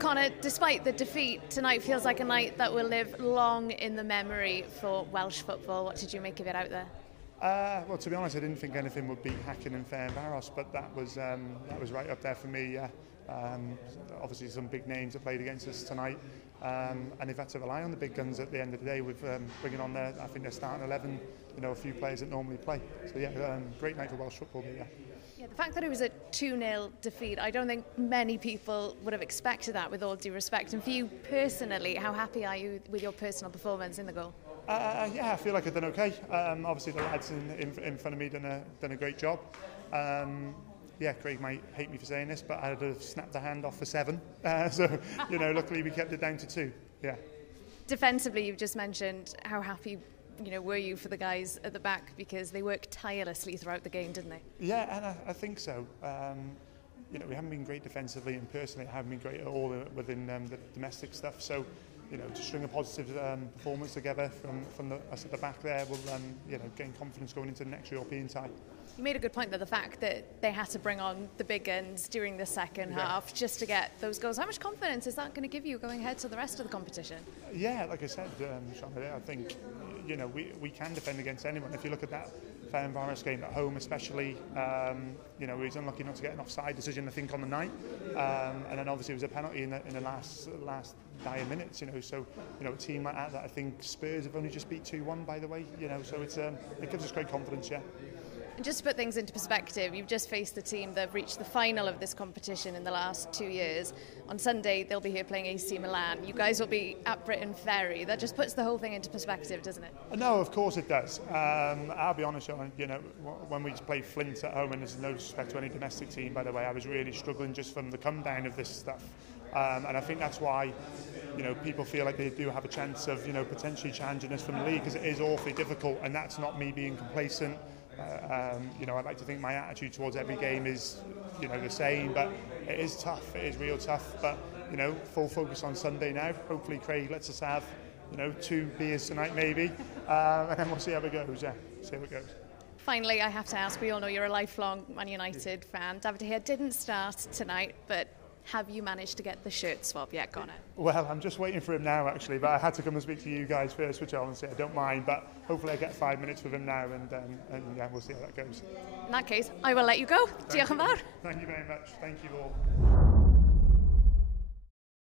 Connor, despite the defeat, tonight feels like a night that will live long in the memory for Welsh football. What did you make of it out there? Well, to be honest, I didn't think anything would beat Hacking and Ferencváros, but that was right up there for me. Obviously, some big names have played against us tonight, and they've had to rely on the big guns at the end of the day with bringing on I think they're starting 11, a few players that normally play. So yeah, great night for Welsh football. Yeah, the fact that it was a 2-0 defeat, I don't think many people would have expected that, with all due respect. And for you personally, how happy are you with your personal performance in the goal? Yeah, I feel like I've done okay. Obviously, the lads in front of me done a great job. Yeah, Craig might hate me for saying this, but I'd have snapped the hand off for 7. So, luckily we kept it down to 2. Yeah. Defensively, you've just mentioned how happy were you for the guys at the back, because they worked tirelessly throughout the game, didn't they? Yeah, and I think so. We haven't been great defensively, and personally I haven't been great at all within the domestic stuff. So, to string a positive performance together from us at the back there will, gain confidence going into the next European tie. You made a good point, though, the fact that they had to bring on the big guns during the second half just to get those goals. How much confidence is that going to give you going ahead to the rest of the competition? Yeah, like I said, Sean, I think we can defend against anyone. If you look at that Ferencváros game at home, especially, he was unlucky not to get an offside decision, I think, on the night, and then obviously it was a penalty in the last dire minutes. So a team like that I think Spurs have only just beat 2-1, by the way. So it gives us great confidence. Yeah. And just to put things into perspective, you've just faced the team that have reached the final of this competition in the last 2 years. On Sunday, they'll be here playing AC Milan. You guys will be at Britain Ferry. That just puts the whole thing into perspective, doesn't it? No, of course it does. I'll be honest, when we play Flint at home, and there's no disrespect to any domestic team, by the way, I was really struggling just from the come down of this stuff. And I think that's why people feel like they do have a chance of potentially challenging us from the league, because it is awfully difficult, and that's not me being complacent. I'd like to think my attitude towards every game is, the same, but it is tough. It is real tough. But, full focus on Sunday now. Hopefully Craig lets us have, 2 beers tonight maybe, and then we'll see how it goes. Yeah, see how it goes. Finally, I have to ask, we all know you're a lifelong Man United fan. David De Gea didn't start tonight, but have you managed to get the shirt swap yet, Connor? Well, I'm just waiting for him now, actually, but I had to come and speak to you guys first, which I honestly I don't mind, but hopefully I get 5 minutes with him now, and yeah, we'll see how that goes. In that case, I will let you go. Diolch yn fawr. Thank you very much. Thank you all.